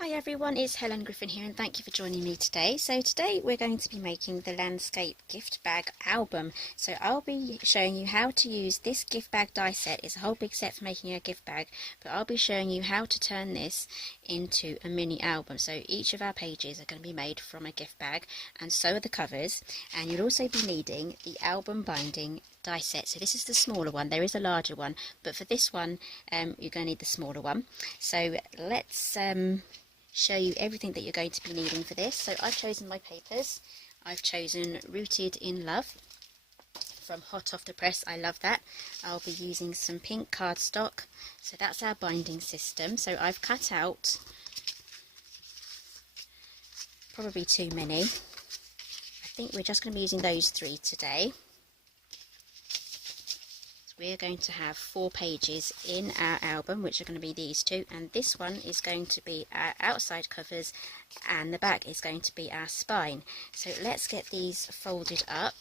Hi everyone, it's Helen Griffin here and thank you for joining me today. So today we're going to be making the landscape gift bag album. So I'll be showing you how to use this gift bag die set. It's a whole big set for making a gift bag, but I'll be showing you how to turn this into a mini album. So each of our pages are going to be made from a gift bag, and so are the covers, and you'll also be needing the album binding die set. So this is the smaller one. There is a larger one, but for this one you're going to need the smaller one. So let's show you everything that you're going to be needing for this. So I've chosen my papers. I've chosen Rooted in Love from Hot Off the Press. I love that. I'll be using some pink cardstock. So that's our binding system. So I've cut out probably too many. I think we're just going to be using those 3 today. We're going to have 4 pages in our album, which are going to be these 2, and this one is going to be our outside covers and the back is going to be our spine. So let's get these folded up.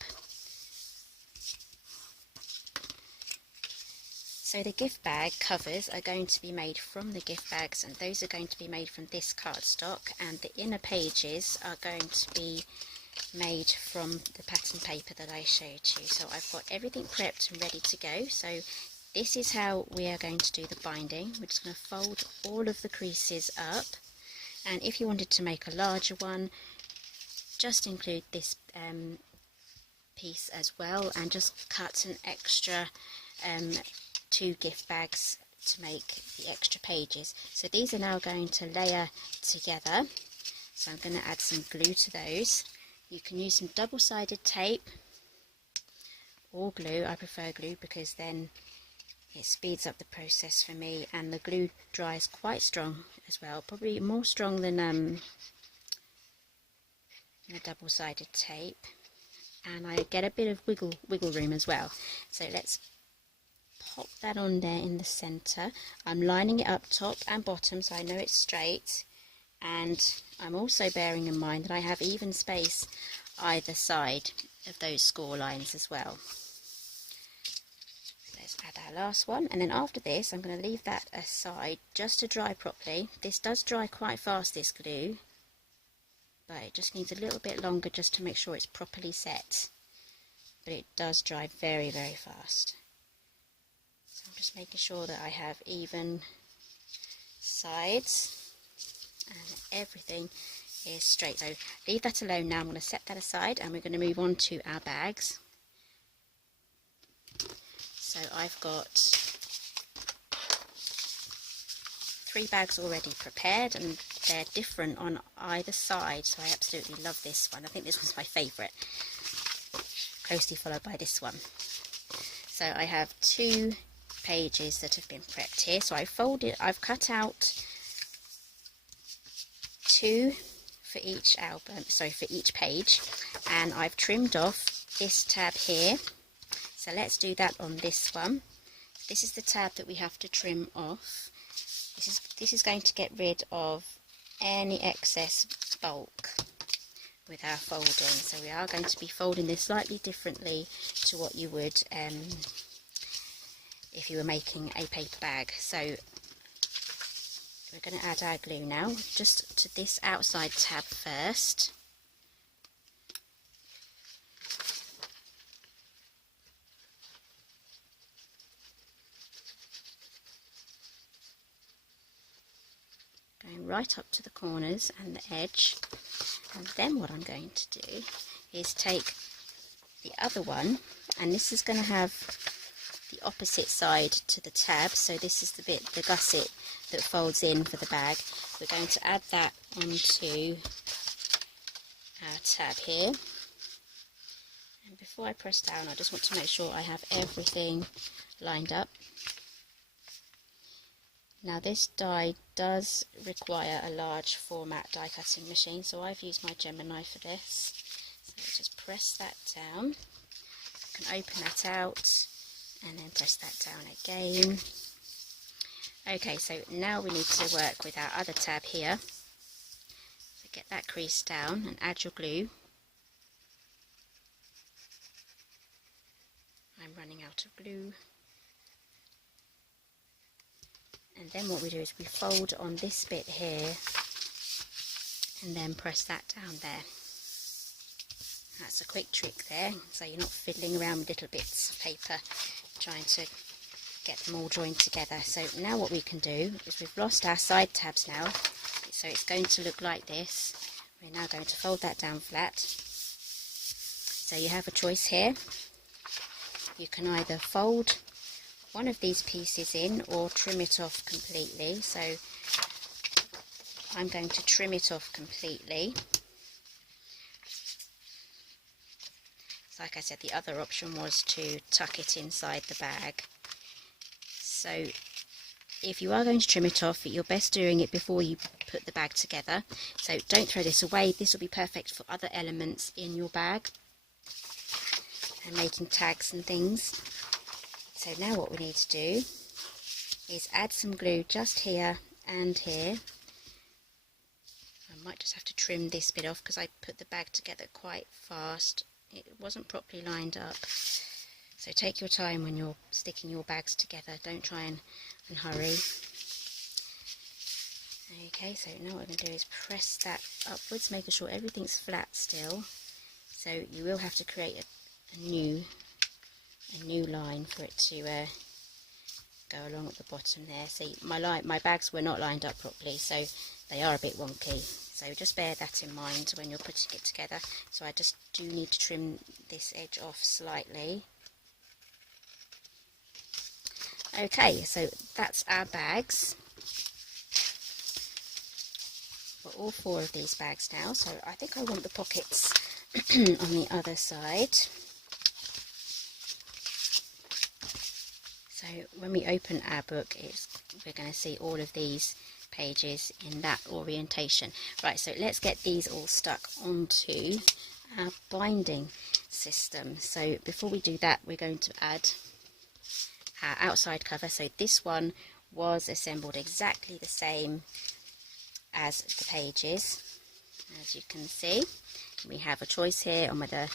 So the gift bag covers are going to be made from the gift bags, and those are going to be made from this cardstock, and the inner pages are going to be made from the pattern paper that I showed you. So I've got everything prepped and ready to go. So this is how we are going to do the binding. We're just going to fold all of the creases up, and if you wanted to make a larger one, just include this piece as well, and just cut an extra 2 gift bags to make the extra pages. So these are now going to layer together, so I'm going to add some glue to those. You can use some double-sided tape or glue. I prefer glue because then it speeds up the process for me, and the glue dries quite strong as well, probably more strong than a double-sided tape, and I get a bit of wiggle room as well. So let's pop that on there in the centre. I'm lining it up top and bottom so I know it's straight, and I'm also bearing in mind that I have even space either side of those score lines as well. Let's add our last one, and then after this I'm going to leave that aside just to dry properly. This does dry quite fast, this glue, but it just needs a little bit longer just to make sure it's properly set, but it does dry very fast. So I'm just making sure that I have even sides and everything is straight. So leave that alone now. I'm going to set that aside and we're going to move on to our bags. So I've got 3 bags already prepared, and they're different on either side, so I absolutely love this one. I think this one's my favourite, closely followed by this one. So I have 2 pages that have been prepped here. So I've cut out 2 for each for each page, and I've trimmed off this tab here. So let's do that on this one. This is the tab that we have to trim off. This is going to get rid of any excess bulk with our folding. So we are going to be folding this slightly differently to what you would if you were making a paper bag. So we're going to add our glue now, just to this outside tab first. Going right up to the corners and the edge. And then what I'm going to do is take the other one, and this is going to have the opposite side to the tab. So this is the bit, the gusset that folds in for the bag. We're going to add that onto our tab here, and before I press down I just want to make sure I have everything lined up. Now this die does require a large format die cutting machine, so I've used my Gemini for this. So just press that down. You can open that out and then press that down again. Okay, so now we need to work with our other tab here. So get that crease down and add your glue. I'm running out of glue. And then what we do is we fold on this bit here and then press that down there. That's a quick trick there, so you're not fiddling around with little bits of paper trying to get them all joined together. So now what we can do is, we've lost our side tabs now, so it's going to look like this. We're now going to fold that down flat. So you have a choice here. You can either fold one of these pieces in or trim it off completely. So I'm going to trim it off completely. So like I said, the other option was to tuck it inside the bag. So if you are going to trim it off, you're best doing it before you put the bag together. So don't throw this away. This will be perfect for other elements in your bag and making tags and things. So now what we need to do is add some glue just here and here. I might just have to trim this bit off because I put the bag together quite fast. It wasn't properly lined up. So take your time when you're sticking your bags together. Don't try and hurry. Okay, so now what I'm going to do is press that upwards, making sure everything's flat still. So you will have to create a new line for it to go along at the bottom there. See, my bags were not lined up properly, so they are a bit wonky. So just bear that in mind when you're putting it together. So I just do need to trim this edge off slightly. Okay, so that's our bags for all 4 of these bags now. So I think I want the pockets on the other side. So when we open our book, we're going to see all of these pages in that orientation. Right, so let's get these all stuck onto our binding system. So before we do that, we're going to add our outside cover. So this one was assembled exactly the same as the pages. As you can see, we have a choice here on whether,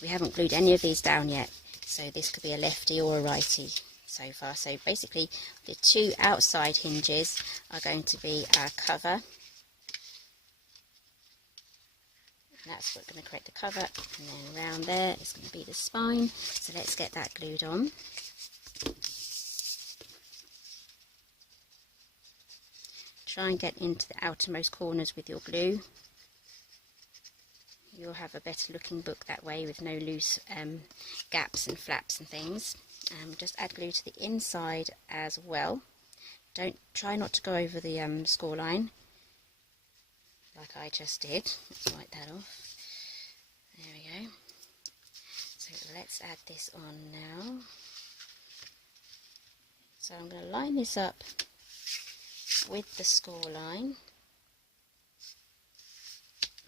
we haven't glued any of these down yet, so this could be a lefty or a righty so far. So basically the 2 outside hinges are going to be our cover. That's what's going to create the cover, and then around there is going to be the spine. So let's get that glued on. Try and get into the outermost corners with your glue. You'll have a better looking book that way with no loose gaps and flaps and things. Just add glue to the inside as well. Try not to go over the score line like I just did. Let's wipe that off. There we go. So let's add this on now. So I'm going to line this up with the score line.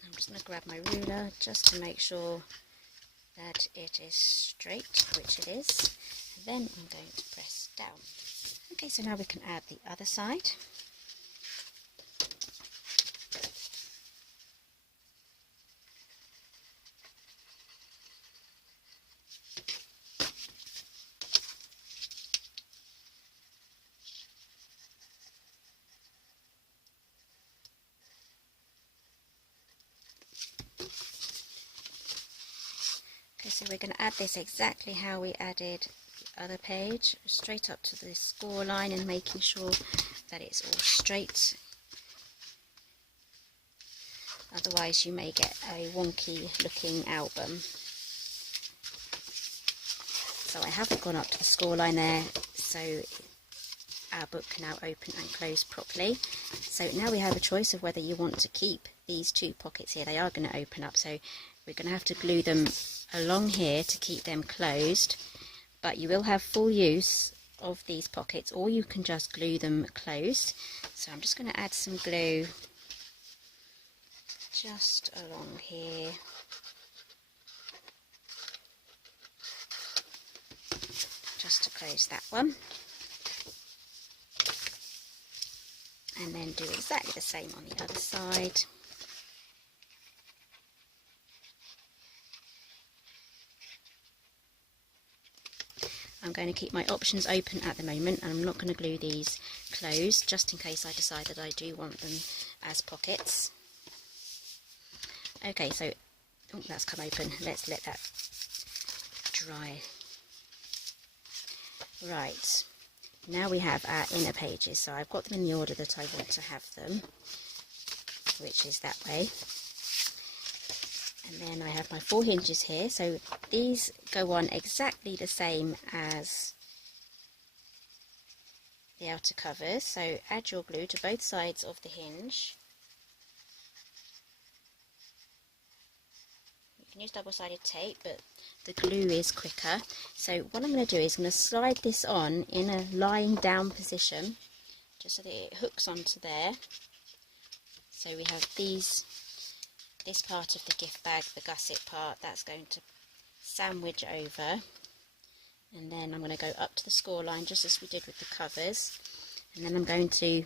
I'm just going to grab my ruler just to make sure that it is straight, which it is. And then I'm going to press down. Okay, so now we can add the other side. Okay, so we're going to add this exactly how we added the other page, straight up to the score line and making sure that it's all straight. Otherwise you may get a wonky looking album. So I haven't gone up to the score line there, so our book can now open and close properly. So now we have a choice of whether you want to keep these 2 pockets here. They are going to open up, so we're going to have to glue them along here to keep them closed, but you will have full use of these pockets, or you can just glue them closed. So I'm just going to add some glue just along here. Just to close that one. And then do exactly the same on the other side. I'm going to keep my options open at the moment, and I'm not going to glue these closed, just in case I decide that I do want them as pockets. Okay, so oh, that's come open. Let's let that dry. Right, now we have our inner pages. So I've got them in the order that I want to have them, which is that way. And then I have my 4 hinges here. So these go on exactly the same as the outer covers. So add your glue to both sides of the hinge. You can use double-sided tape, but the glue is quicker. So what I'm going to do is I'm going to slide this on in a lying down position, just so that it hooks onto there. So we have this part of the gift bag, the gusset part, that's going to sandwich over. And then I'm going to go up to the score line, just as we did with the covers. And then I'm going to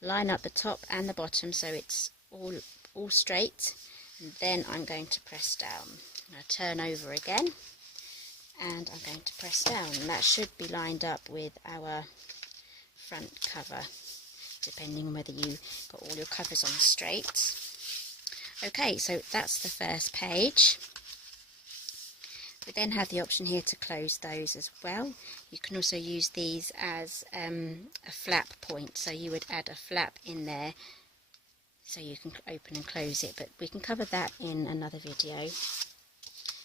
line up the top and the bottom so it's all straight. And then I'm going to press down. I'm going to turn over again, and I'm going to press down, and that should be lined up with our front cover, depending on whether you got all your covers on straight. Okay, so that's the first page. We then have the option here to close those as well. You can also use these as a flap point, so you would add a flap in there so you can open and close it, but we can cover that in another video.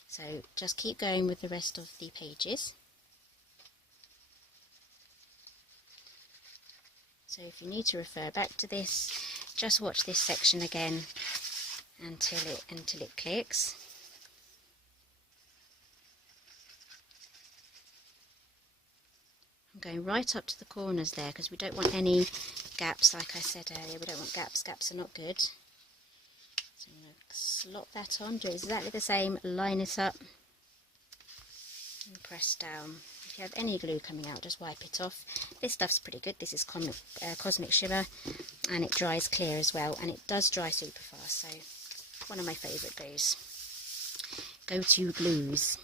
So just keep going with the rest of the pages. So if you need to refer back to this, just watch this section again until it clicks. I'm going right up to the corners there because we don't want any gaps, like I said earlier. We don't want gaps. Gaps are not good. So I'm going to slot that on, do exactly the same, line it up and press down. If you have any glue coming out, just wipe it off. This stuff's pretty good. This is Cosmic Shimmer, and it dries clear as well, and it does dry super fast, so one of my favourite glues. Go-to glues.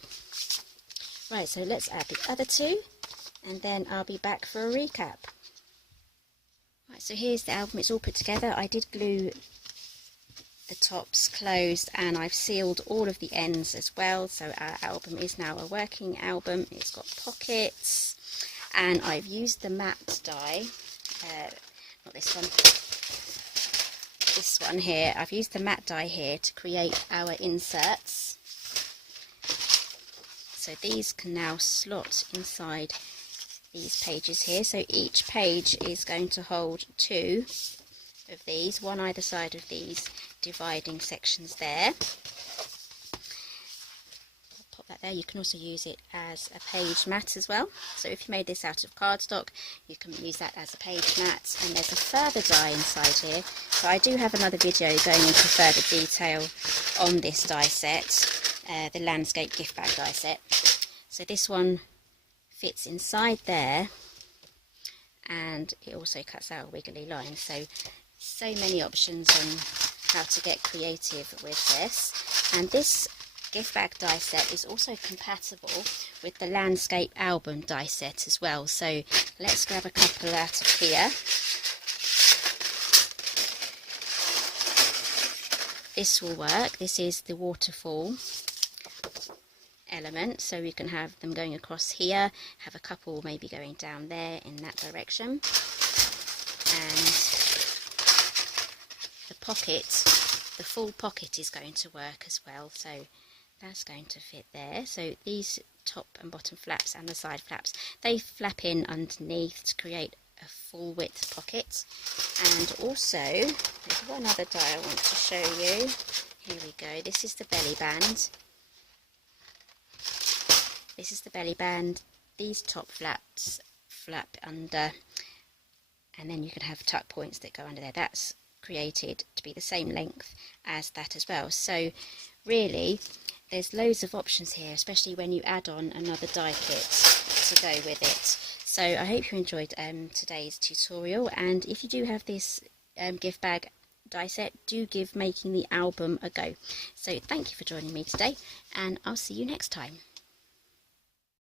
Right, so let's add the other two, and then I'll be back for a recap. Right, so here's the album. It's all put together. I did glue the tops closed, and I've sealed all of the ends as well, so our album is now a working album. It's got pockets, and I've used the matte die, not this one, this one here. I've used the matte die here to create our inserts, so these can now slot inside these pages here. So each page is going to hold 2 of these, one either side of these dividing sections there. I'll pop that there. You can also use it as a page mat as well. So if you made this out of cardstock, you can use that as a page mat. And there's a further die inside here. So I do have another video going into further detail on this die set, the landscape gift bag die set. So this one fits inside there, and it also cuts out a wiggly line. So many options on how to get creative with this. And this gift bag die set is also compatible with the landscape album die set as well. So let's grab a couple out of here. This will work. This is the waterfall element, so we can have them going across here, have a couple maybe going down there in that direction, and the pocket, the full pocket is going to work as well, so that's going to fit there. So these top and bottom flaps and the side flaps, they flap in underneath to create a full width pocket. And also there's one other die I want to show you. Here we go. This is the belly band. This is the belly band. These top flaps flap under, and then you can have tuck points that go under there. That's created to be the same length as that as well. So really there's loads of options here, especially when you add on another die kit to go with it. So I hope you enjoyed today's tutorial, and if you do have this gift bag die set, do give making the album a go. So thank you for joining me today, and I'll see you next time.